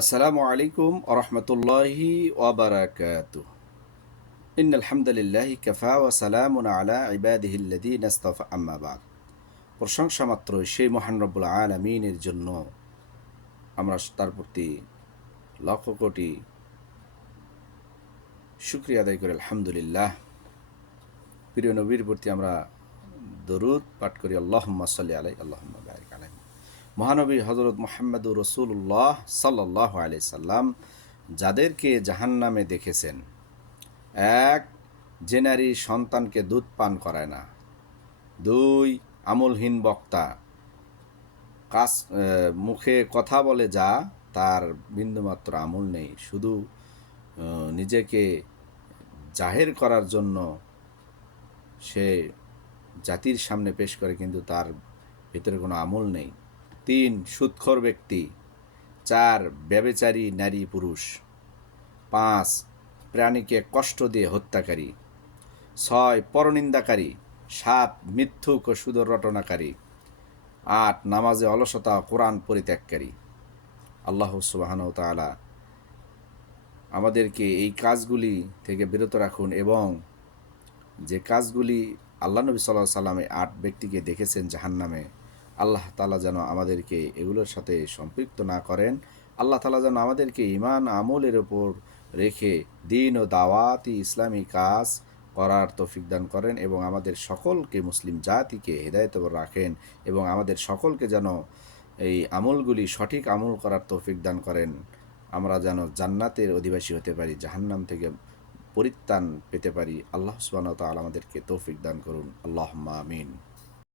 আসসালামু আলাইকুম ওরহমতুল্লাহি ওয়াবারাকাতুহ। ইন্নাল হামদুলিল্লাহি কাফা ওয়া সালামুন আলা ইবাদিহিল্লাযীনা ইসতাফা আম্মা বা'দ। প্রশংসা মাত্র সেই মহান রব্বুল আলামিনের জন্য। আমরা তার প্রতি লক্ষ কোটি শুকরিয়া আদায় করি আলহামদুলিল্লাহ। প্রিয় নবীর প্রতি আমরা দরুদ পাঠ করি, আল্লাহুম্মা সাল্লি আলাইহি আল্লাহুম্মা বারিক আলাইহি। মহানবী হযরত মুহাম্মদুর রাসূলুল্লাহ সাল্লাল্লাহু আলাইহি সাল্লাম যাদেরকে জাহান্নামে দেখেছেন, এক, যে নারী সন্তানকে দুধ পান করায় না। দুই, আমলহীন বক্তা, কাজ মুখে কথা বলে যা, তার বিন্দুমাত্র আমল নেই, শুধু নিজেকে জাহের করার জন্য সে জাতির সামনে পেশ করে, কিন্তু তার ভিতরে কোনো আমল নেই। তিন, সুদখোর ব্যক্তি। চার, ব্যভিচারী নারী পুরুষ। পাঁচ, প্রাণীকে কষ্ট দিয়ে হত্যাকারী। ছয়, পরনিন্দাকারী। সাত, মিথ্যুক ও সুদর রটনাকারী। আট, নামাজে অলসতা ও কোরআন পরিত্যাগকারী। আল্লাহ সুবহানাহু ওয়া তাআলা আমাদেরকে এই কাজগুলি থেকে বিরত রাখুন, এবং যে কাজগুলি আল্লাহ নবী সাল্লাল্লাহু আলাইহি ওয়াসাল্লাম আট ব্যক্তিকে দেখেছেন জাহান্নামে, আল্লাহ তাআলা যেন আমাদেরকে এগুলোর সাথে সম্পৃক্ত না করেন। আল্লাহ তাআলা যেন আমাদেরকে ঈমান আমলের ওপর রেখে দ্বীন ও দাওয়াতি ইসলামী কাজ করার তৌফিক দান করেন, এবং আমাদের সকলকে, মুসলিম জাতিকে হেদায়েত রাখেন, এবং আমাদের সকলকে যেন এই আমলগুলি সঠিক আমল করার তৌফিক দান করেন। আমরা যেন জান্নাতের অধিবাসী হতে পারি, জাহান্নাম থেকে পরিত্রাণ পেতে পারি। আল্লাহ সুবহানাহু ওয়া তাআলা আমাদেরকে তৌফিক দান করুন। আল্লাহুম্মা আমিন।